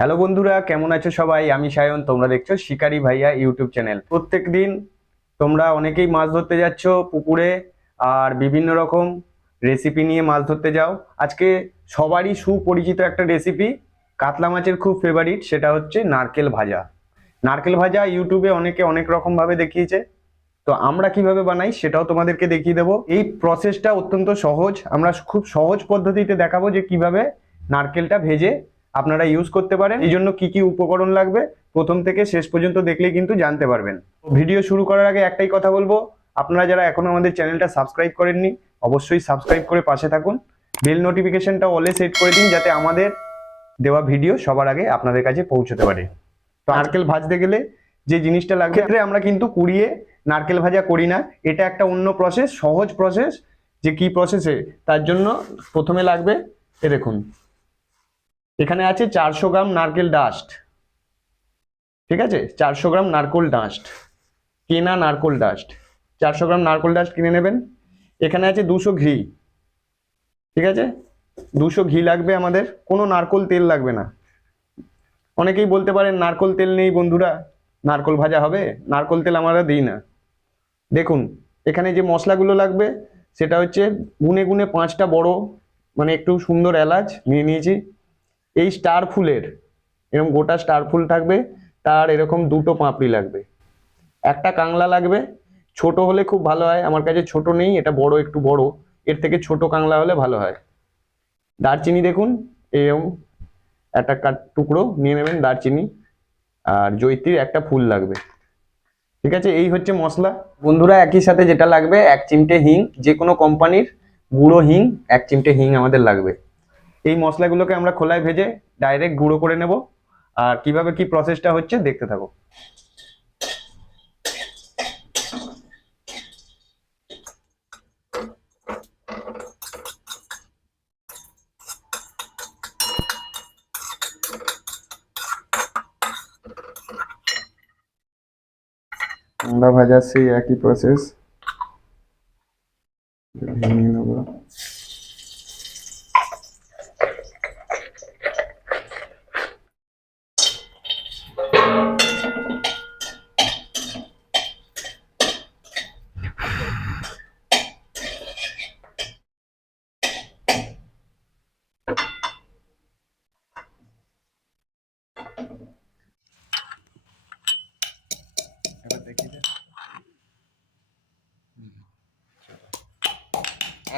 Hello বন্ধুরা, কেমন আছো সবাই? আমি সায়ন, তোমরা দেখছ শিকারি ভাইয়া ইউটিউব চ্যানেল। প্রত্যেক দিন তোমরা অনেকেই মাছ ধরতে যাচ্ছ পুকুরে আর বিভিন্ন রকম রেসিপি নিয়ে মাছ ধরতে যাও। আজকে সবারই সুপরিচিত একটা রেসিপি কাতলা মাছের খুব ফেভারিট সেটা হচ্ছে নারকেল ভাজা। নারকেল ভাজা ইউটিউবে অনেকে অনেক রকম ভাবে দেখিয়েছে। তো আমরা কীভাবে বানাই সেটাও তোমাদেরকে দেখিয়ে দেবো। এই প্রসেসটা অত্যন্ত সহজ। আমরা খুব সহজ পদ্ধতিতে দেখাবো যে কীভাবে নারকেলটা ভেজে আপনারা ইউজ করতে পারেন। এই জন্য কি কি উপকরণ লাগবে প্রথম থেকে শেষ পর্যন্ত দেখলেই কিন্তু জানতে পারবেন। ভিডিও শুরু করার আগে একটাই কথা বলব আপনারা যারা এখনও আমাদের চ্যানেলটা সাবস্ক্রাইব করেননি অবশ্যই সাবস্ক্রাইব করে পাশে থাকুন। বেল নোটিফিকেশনটা অলে সেট করে দিন যাতে আমাদের দেওয়া ভিডিও সবার আগে আপনাদের কাছে পৌঁছতে পারে। তো নারকেল ভাজতে গেলে যে জিনিসটা লাগবে ক্ষেত্রে আমরা কিন্তু কুড়িয়ে নারকেল ভাজা করি না। এটা একটা অন্য প্রসেস সহজ প্রসেস যে কি প্রসেসে তার জন্য প্রথমে লাগবে এ দেখুন। এখানে আছে চারশো গ্রাম নারকেল ডাস্ট ঠিক আছে? চারশো গ্রাম নারকোল ডাস্ট কেনা নারকোল ডাস্ট চারশো গ্রাম নারকোল ডাস্ট কিনে নেবেন। এখানে আছে দুশো ঘি। ঠিক আছে? দুশো ঘি লাগবে আমাদের। কোনো নারকোল তেল লাগবে না। অনেকেই বলতে পারেন, নারকোল তেল নেই বন্ধুরা। নারকোল ভাজা হবে? নারকোল তেল আমরা দিই না। দেখুন, এখানে যে মশলাগুলো লাগবে, সেটা হচ্ছে গুনে গুনে পাঁচটা বড় মানে একটু সুন্দর এলাচ নিয়ে নিয়েছি। এই স্টার ফুলের এরকম গোটা স্টার ফুল থাকবে, তার এরকম দুটো পাপড়ি লাগবে। একটা কাংলা লাগবে, ছোট হলে খুব ভালো হয়, আমার কাছে ছোট নেই, এটা বড় একটু বড়, এর থেকে ছোট কাংলা হলে ভালো হয়। দারচিনি দেখুন এরকম একটা কাট টুকরো, নিয়ে নেবেন দারচিনি আর জৈত্রীর একটা ফুল লাগবে। ঠিক আছে, এই হচ্ছে মশলা। বন্ধুরা, একই সাথে যেটা লাগবে, এক চিমটে হিং যে কোনো কোম্পানির গুঁড়ো হিং, এক চিমটে হিং আমাদের লাগবে। এই মশলাগুলোকে আমরা খোলায় ভেজে ডাইরেক্ট গুঁড়ো করে নেব। আর কীভাবে কি প্রসেসটা হচ্ছে দেখতে থাকো। ভাজার সেই একই প্রসেস ভেঙে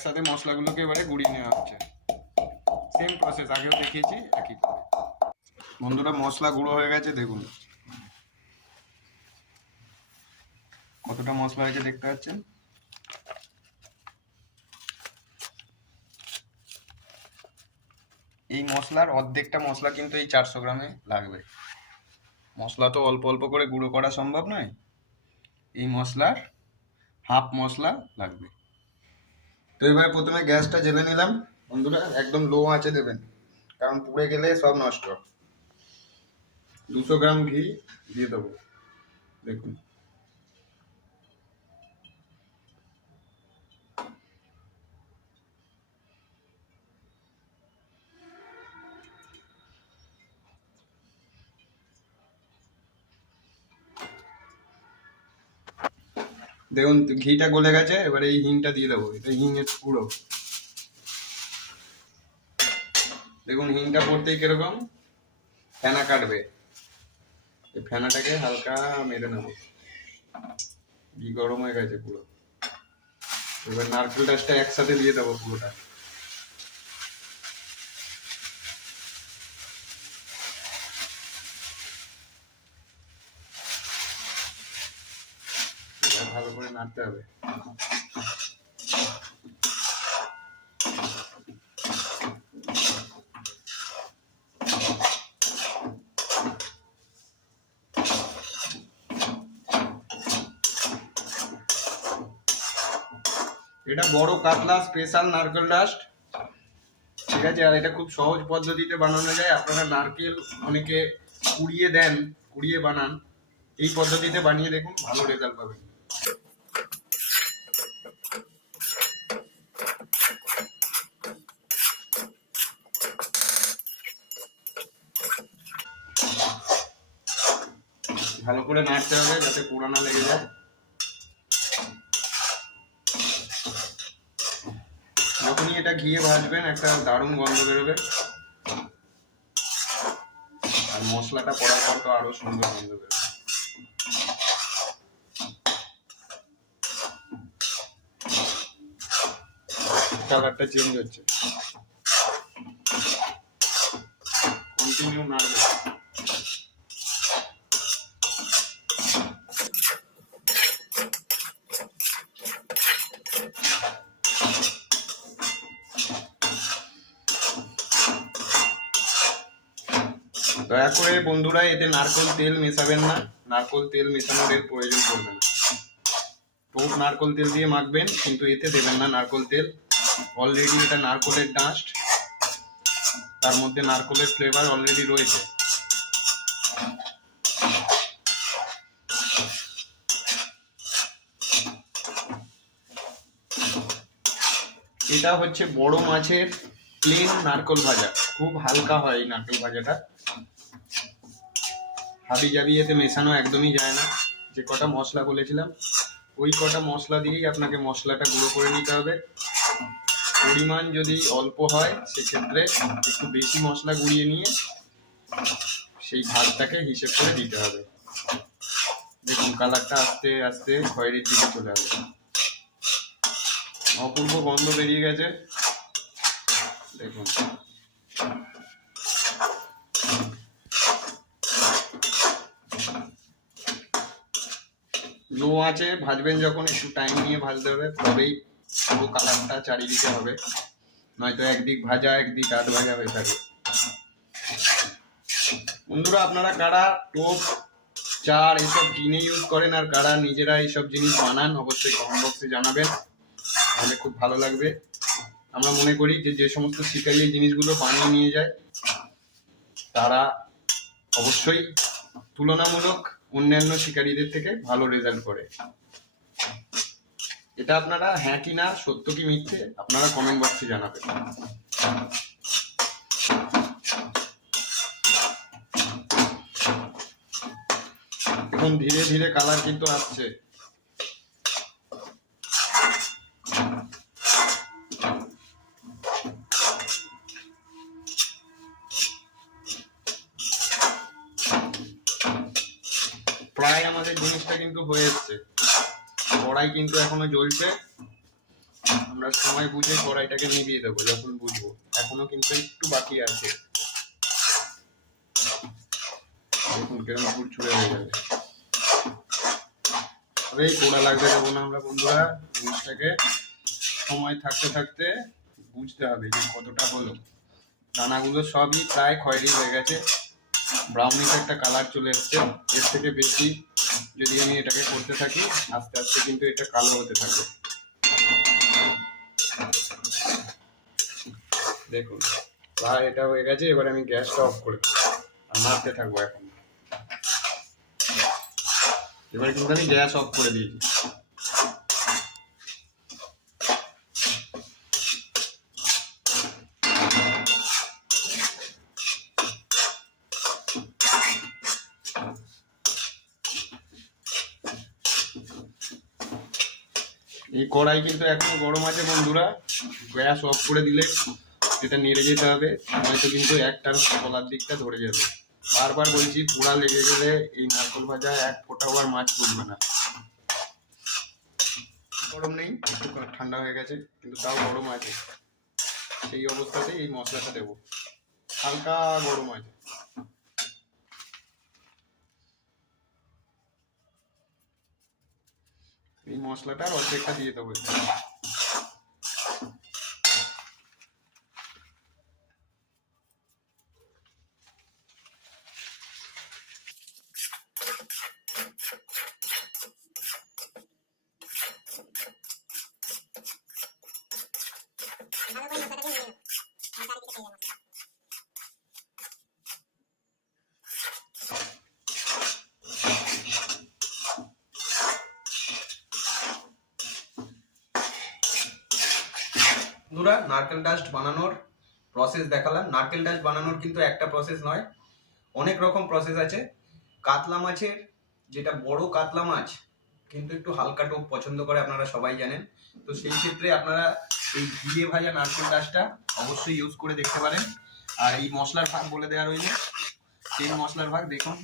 একসাথে মশলাগুলোকে এবারে গুঁড়িয়ে নেওয়া হচ্ছে। সেম প্রসেস আগেও দেখিয়েছি, একই বন্ধুরা, মশলা গুঁড়ো হয়ে গেছে, দেখুন। কতটা মশলা হয়েছে দেখতে পাচ্ছেন? এই মশলার অর্ধেকটা মশলা কিন্তু এই চারশো গ্রামে লাগবে। মশলা তো অল্প অল্প করে গুঁড়ো করা সম্ভব নয়। এই মশলার হাফ মশলা লাগবে। তো এবার প্রথমে গ্যাসটা জেলে নিলাম। বন্ধুরা, একদম লো আঁচে দেবেন, কারণ পুড়ে গেলে সব নষ্ট। দুশো গ্রাম ঘি দিয়ে দেবো। দেখুন। দেখুন, ঘিটা গলে গেছে, এবারে এই হিংটা দিয়ে দেবো। এটা হিংয়ের পুরো। দেখুন, হিংটা পড়তেই কীরকম? ফেনা কাটবে। এই ফেনাটাকে হালকা মেরে নেব। গরম হয়ে গেছে পুরো। এবার নারকেল ডাসটা একসাথে দিয়ে দেবো পুরোটা এবার ভালো করে নাড়তে হবে। এটা বড় কাতলা স্পেশাল নারকেল ডাস্ট ঠিক আছে, আর এটা খুব সহজ পদ্ধতিতে বানানো যায়। আপনারা নারকেল অনেকে কুড়িয়ে দেন, কুড়িয়ে বানান। এই পদ্ধতিতে বানিয়ে দেখুন, ভালো রেজাল্ট পাবেন। ভালো করে নাড়তে হবে যাতে পোড়া না লেগে যায়। যখনই এটা ঘিয়ে ভাজবেন, একটা দারুণ গন্ধ বেরোবে। আর মশলাটা পড়ার পর তো আরও সুন্দর গন্ধ বেরোবে। কালারটা চেঞ্জ হচ্ছে। কন্টিনিউ নাড়বে দয়া করে বন্ধুরা, এতে নারকোল তেল মেশাবেন না। নারকোল তেল মেশানোর এর প্রয়োজন পড়বে না। টক নারকোল তেল দিয়ে মাখবেন, কিন্তু এতে দেবেন না নারকোল তেল। অলরেডি এটা নারকোলের ডাস্ট তার মধ্যে নারকোলের ফ্লেভার অলরেডি রয়েছে। এটা হচ্ছে বড় মাছের প্লেন নারকোল ভাজা। খুব হালকা হয় এই নারকেল ভাজাটা। হাবি জাবি এতে মেশানো একদমই যায় না। যে কটা মশলা বলেছিলাম, ওই কটা মশলা দিয়েই আপনাকে মশলাটা গুঁড়ো করে নিতে হবে। পরিমাণ যদি অল্প হয়, সেক্ষেত্রে একটু বেশি মশলা গুঁড়িয়ে নিয়ে সেই ভাতটাকে হিসেব করে দিতে হবে। দেখুন, কালারটা আস্তে আস্তে খয়েরির দিকে চলে আসবে। অপূর্ব গন্ধ বেরিয়ে গেছে। দেখুন লো আছে, ভাজবেন যখন, একটু টাইম নিয়ে ভাজতে হবে, তবেই পুরো কালারটা চারিদিকে হবে। নয়তো একদিক ভাজা, একদিক আধ ভাজা হয়ে থাকে। বন্ধুরা, আপনারা কারা টোপ চার এইসব কিনে ইউজ করেন আর কারা নিজেরা এইসব জিনিস বানান, অবশ্যই কমেন্ট বক্সে জানাবেন। তাহলে খুব ভালো লাগবে। আমরা মনে করি যে যে সমস্ত শিকারী জিনিসগুলো বানিয়ে নিয়ে যায়, তারা অবশ্যই তুলনামূলক অন্যান্য শিকারীদের থেকে ভালো রেজাল্ট করে। এটা আপনারা হ্যাঁ কি না, সত্য কি মিথ্যে, আপনারা কমেন্ট বক্সে জানাবেন। এখন ধীরে ধীরে কালার কিন্তু আসছে। কড়াই কিন্তু এখনও জ্বলছে। আমরা সময় বুঝে কড়াইটাকে নিভিয়ে দেবো, যখন বুঝব। এখনও কিন্তু একটু বাকি আছে। দেখুন কীরকম ফুট ছুড়ে হয়ে যাবে তবে এই লাগবে দেবো না আমরা বন্ধুরা, জিনিসটাকে সময় থাকতে থাকতে বুঝতে হবে যে কতটা হলো। দানাগুলো সবই প্রায় খয়েরি হয়ে গেছে। ব্রাউনিশ একটা কালার চলে এসছে। এর থেকে বেশি যদি আমি এটাকে করতে থাকি, আস্তে আস্তে কিন্তু এটা কালো হতে থাকবে। দেখুন, প্রায় এটা হয়ে গেছে, এবার আমি গ্যাসটা অফ করে। আর নাড়তে থাকব এখন। এবার কিন্তু আমি গ্যাস অফ করে দিয়েছি। কড়াই কিন্তু এখনও গরম আছে বন্ধুরা। গ্যাস অফ করে দিলে এটা নেড়ে যেতে হবে, নয়তো কিন্তু একটার তলার দিকটা ধরে যাবে। বারবার বলছি পোড়া লেগে গেলে এই নারকল ভাজা এক ফোঁটাও আর মাছ তুলবে না। গরম নেই, একটু ঠান্ডা হয়ে গেছে, কিন্তু তাও গরম আছে। সেই অবস্থাতেই এই মশলাটা দেবো। হালকা গরম আছে। এই আর অর্ধেকটা দিয়ে দেবো এখানে। ভালো করে মশলাটাকে নিয়ে নেব আর চারিদিকে তেলে মশলা বন্ধুরা নারকেল ডাস্ট বানানোর প্রসেস দেখালাম। নারকেল ডাস্ট বানানোর কিন্তু একটা প্রসেস নয়, অনেক রকম প্রসেস আছে। কাতলা মাছের যেটা বড় কাতলা মাছ, কিন্তু একটু হালকা টোপ পছন্দ করে আপনারা সবাই জানেন। তো সেই ক্ষেত্রে আপনারা এই ঘিয়ে ভাজা নারকেল গাছটা অবশ্যই ইউজ করে দেখতে পারেন। আর এই মশলার ভাগ বলে দেওয়া রয়েছে সেই মশলার ভাগ দেখুন,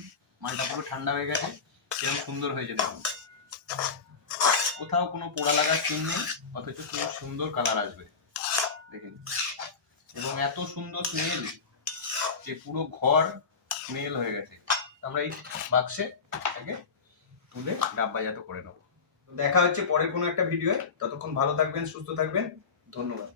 মালটা পুরো ঠান্ডা হয়ে গেছে কীরকম সুন্দর হয়েছে দেখুন। কোথাও কোনো পোড়া লাগার চিহ্ন নেই, অথচ খুব সুন্দর কালার আসবে। দেখুন এবং এত সুন্দর স্মেল যে পুরো ঘর স্মেল হয়ে গেছে। আমরা এই বাক্সে এটাকে তুলে ডাব্বাজাত করে নেব। দেখা হচ্ছে পরের কোনো একটা ভিডিওয়ে ততক্ষণ ভালো থাকবেন, সুস্থ থাকবেন। ধন্যবাদ।